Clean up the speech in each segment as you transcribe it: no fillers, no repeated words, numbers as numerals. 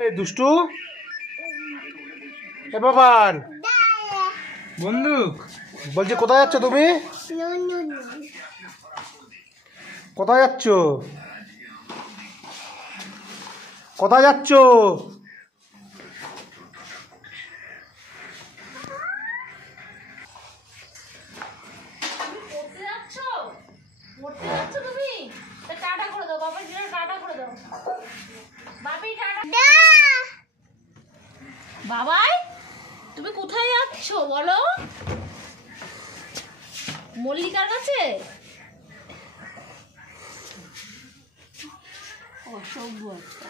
এই দুষ্টু এ বাবান বন্ধু বলছি কোথায় যাচ্ছ তুমি? কোথায় যাচ্ছ? কোথায় যাচ্ছ? বাবাই তুমি কোথায় যাচ্ছ বলো? মল্লিকার কাছে? অসভ্য একটা।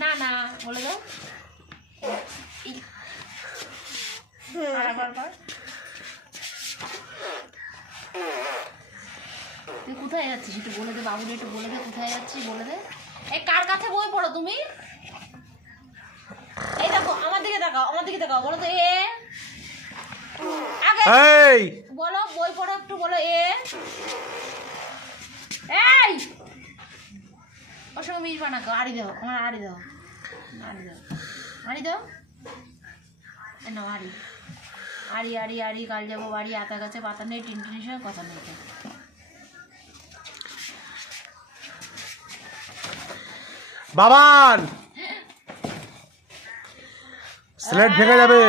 না না বলে দাও। তুই কোথায় যাচ্ছিস একটু বলে দে, বাবুরে একটু বলে দে কোথায় যাচ্ছিস বলে দে। এই কার কাছে বই পড়ো তুমি? এই দেখো আমার দিকে তাকাও, আমার দিকে তাকাও, বলো তো এ আগে এই বলো বই পড়ো একটু, বলো এ। এই ওর সঙ্গে মিশবা না, আড়ি দাও, আমার আড়ি দাও, আড়ি দাও, আড়ি দাও, না আড়ি আড়ি আড়ি আড়ি কাল যাবো বাড়ি, আতা গাছে পাতা নেই, টিনটিনের সঙ্গে কথা নেই। বাবান স্লেট ভেঙে যাবে।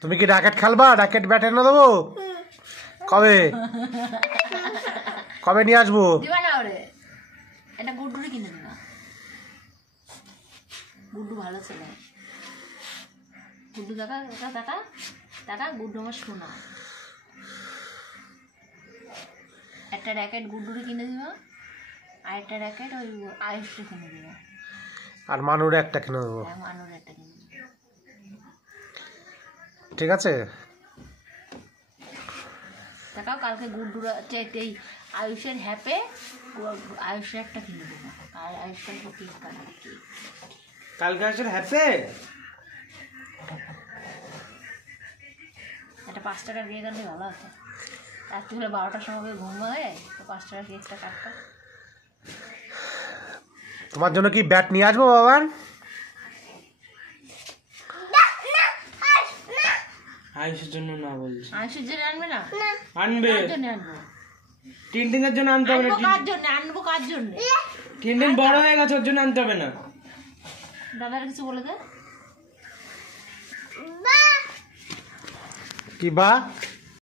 তুমি কি র্যাকেট খেলবা? র্যাকেট ব্যাট এনে দেবো? কবে কবে নিয়ে আসবো? দিবা না ওরে, এটা গুড্ডুরে কিনে দিবা। গুড্ডু ভালো ছেলে, গুড্ডু দেখা দেখা দেখা দেখা, গুড্ডু আমার শোনা। একটা র্যাকেট গুড্ডুরে কিনে দিবা, আর একটা র্যাকেট ওই আয়ুষকে কিনে দিবা, আর মানুরে একটা কিনে দেবো। মানুষ একটা কিনে দিবা। ঠিক আছে দেখাও কালকে গুড্ডুরা এই আয়ুষের হ্যাপে আয়ুষের একটা কিনে দেবো, আর আয়ুষ কালকে কেক কাটবে। কালকে আসলে হ্যাপি একটা 5 টাকার কেক কাটলে ভালো হতো। রাত্রি হলে 12টার সময় ঘুম হয়, তো 5 টাকার কেকটা কাটতো। তোমার জন্য কি ব্যাট নিয়ে আসবো বাবান? আয়ুষের জন্য না বলছি। আয়ুষের জন্য আনবে না? আনবে। কার জন্য আনবো? টিনটিনের জন্য আনতে হবে না। আনবো কার জন্য? আনবো কার জন্য? টিনটিন বড় হয়ে গেছে, ওর জন্য আনতে হবে না। দাদার কিছু বলে দে। কি বা